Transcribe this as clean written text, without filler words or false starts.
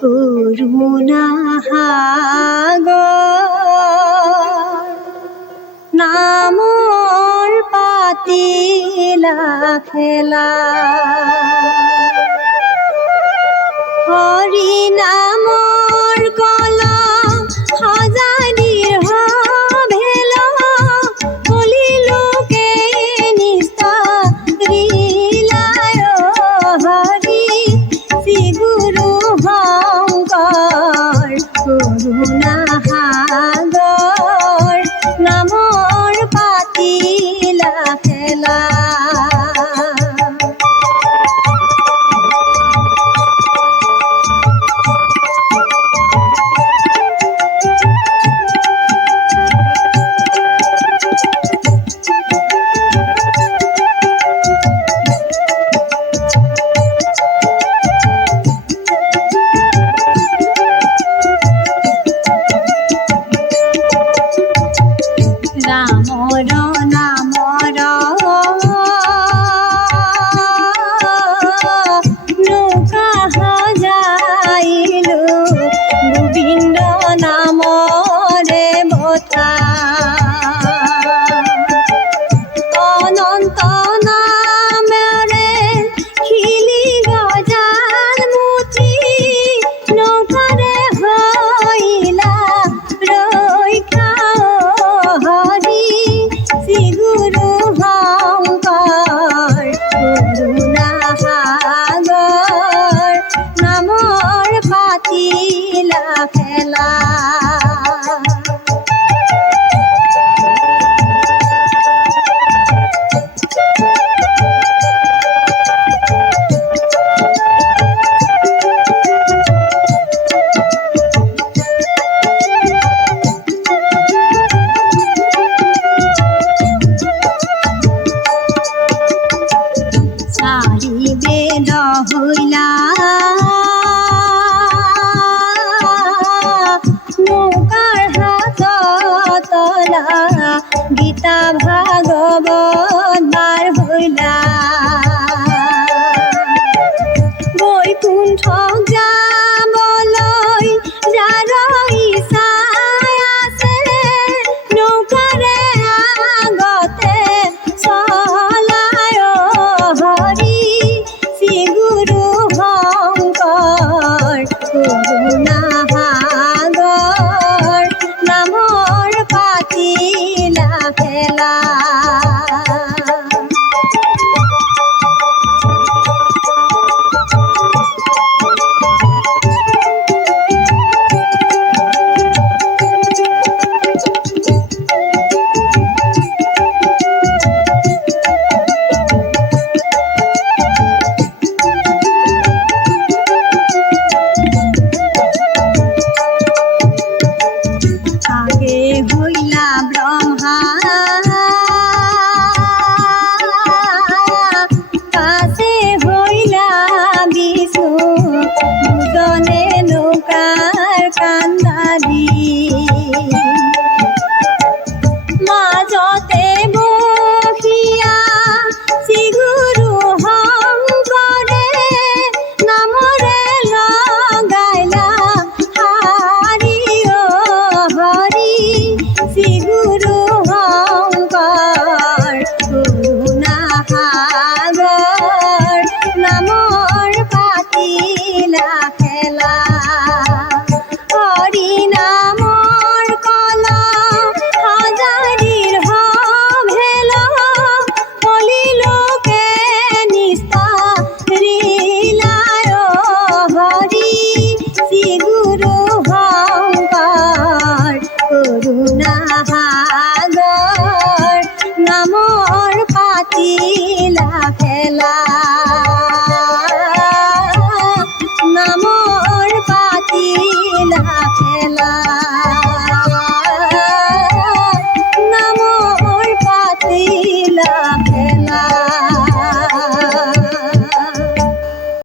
কৰুণা সাগৰ নামৰ পাতিলা খেলা হৰি নামৰ কলম সজানিৰ ভেলা কলিলোকে নিস্তাৰিলাই হৰি শ্ৰী গুৰু শংকৰ কৰুণা সাগৰ নামৰ পাতিলা খেলা ৰামৰ নামৰ নৌকা সজাইলো গোবিন্দ নামৰে বঠা অনন্ত নামেৰে খিলি গজাল মুঠি নৌকাৰে হৈলা ৰক্ষা হৰি শ্ৰী গুৰু শংকৰ কৰুণা সাগৰ নামৰ পাতিলা খেলা চাৰি বেদ হইলা নৌকাৰ হাতত তলা গীতা ভাগৱত বাৰ হইলা বৈকুণ্ঠ যাবলৈ যাৰ ইচ্ছাই আছে নৌকাৰে আগতে চলায় হৰি শ্ৰী গুৰু শংকৰ কৰুণা সাগৰ নামৰ পাতিলা খেলা আগে হইলা ব্ৰহ্মা পাছে হইলা বিষ্ণু দুজনে নৌকাৰ কান্দাৰী মাজতে বহিয়া শ্ৰী গুৰু শংকৰে নামৰে লগাইলা হাৰি হৰি শ্ৰী গুৰু শংকৰ কৰুণা সাগৰ নামৰ পাতিলা খেলা হৰি নামৰ কলম সজানিৰ ভেলা কলিলোকে নিস্তাৰিলাই হৰি শ্ৰী গুৰু শংকৰ কৰুণা সাগৰ নামৰ পাতিলা পাতিলা খেল